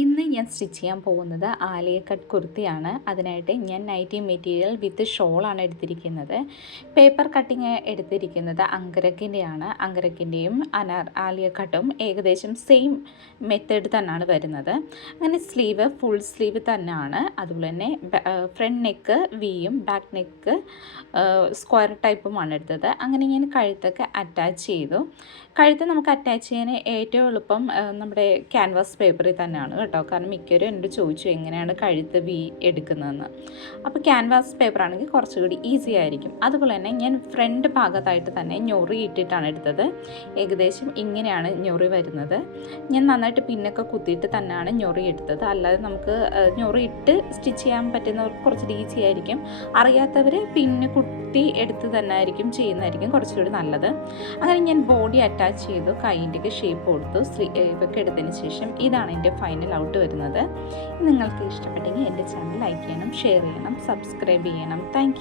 ഇന്ന് ഞാൻ സ്റ്റിച്ച് ചെയ്യാൻ പോകുന്നത് ആലിയ കട്ട് കുർത്തിയാണ്. അതിനായിട്ട് ഞാൻ നൈറ്റി മെറ്റീരിയൽ വിത്ത് ഷോളാണ് എടുത്തിരിക്കുന്നത്. പേപ്പർ കട്ടിങ് എടുത്തിരിക്കുന്നത് അങ്കരക്കിൻ്റെയാണ്. അങ്കരക്കിൻ്റെയും ആലിയ കട്ടും ഏകദേശം സെയിം മെത്തേഡ് തന്നെയാണ് വരുന്നത്. അങ്ങനെ സ്ലീവ് ഫുൾ സ്ലീവ് തന്നെയാണ്. അതുപോലെ തന്നെ ഫ്രണ്ട് നെക്ക് വിയും ബാക്ക് നെക്ക് സ്ക്വയർ ടൈപ്പുമാണ് എടുത്തത്. അങ്ങനെ ഞാൻ കഴുത്തൊക്കെ അറ്റാച്ച് ചെയ്തു. കഴുത്ത് നമുക്ക് അറ്റാച്ച് ചെയ്യാൻ ഏറ്റവും എളുപ്പം നമ്മുടെ ക്യാൻവാസ് പേപ്പറിൽ തന്നെയാണ് കേട്ടോ. കാരണം മിക്കവരും എന്നോട് ചോദിച്ചു എങ്ങനെയാണ് കഴുത്ത് വി എടുക്കുന്നതെന്ന്. അപ്പോൾ ക്യാൻവാസ് പേപ്പർ ആണെങ്കിൽ കുറച്ചുകൂടി ഈസി ആയിരിക്കും. അതുപോലെ തന്നെ ഞാൻ ഫ്രണ്ട് ഭാഗത്തായിട്ട് തന്നെ ഞൊറി ഇട്ടിട്ടാണ് എടുത്തത്. ഏകദേശം ഇങ്ങനെയാണ് ഞൊറി വരുന്നത്. ഞാൻ നന്നായിട്ട് പിന്നൊക്കെ കുത്തിയിട്ട് തന്നെയാണ് ഞൊറി എടുത്തത്. അല്ലാതെ നമുക്ക് ഞൊറി ഇട്ട് സ്റ്റിച്ച് ചെയ്യാൻ പറ്റുന്നവർക്ക് കുറച്ചുകൂടി ഈസി ആയിരിക്കും. അറിയാത്തവർ പിന്നെ കുത്തി എടുത്ത് തന്നെ ആയിരിക്കും ചെയ്യുന്നതായിരിക്കും കുറച്ചുകൂടി നല്ലത്. അങ്ങനെ ഞാൻ ബോഡി അറ്റാച്ച് ചെയ്തു, കൈയിൻ്റെയൊക്കെ ഷേപ്പ് കൊടുത്തു, സ്ലീവൊക്കെ എടുത്തതിന് ശേഷം ഇതാണ് എൻ്റെ ഫൈനൽ ഔട്ട് വരുന്നത്. നിങ്ങൾക്ക് ഇഷ്ടപ്പെട്ടെങ്കിൽ എൻ്റെ ചാനൽ ലൈക്ക് ചെയ്യണം, ഷെയർ ചെയ്യണം, സബ്സ്ക്രൈബ് ചെയ്യണം. താങ്ക്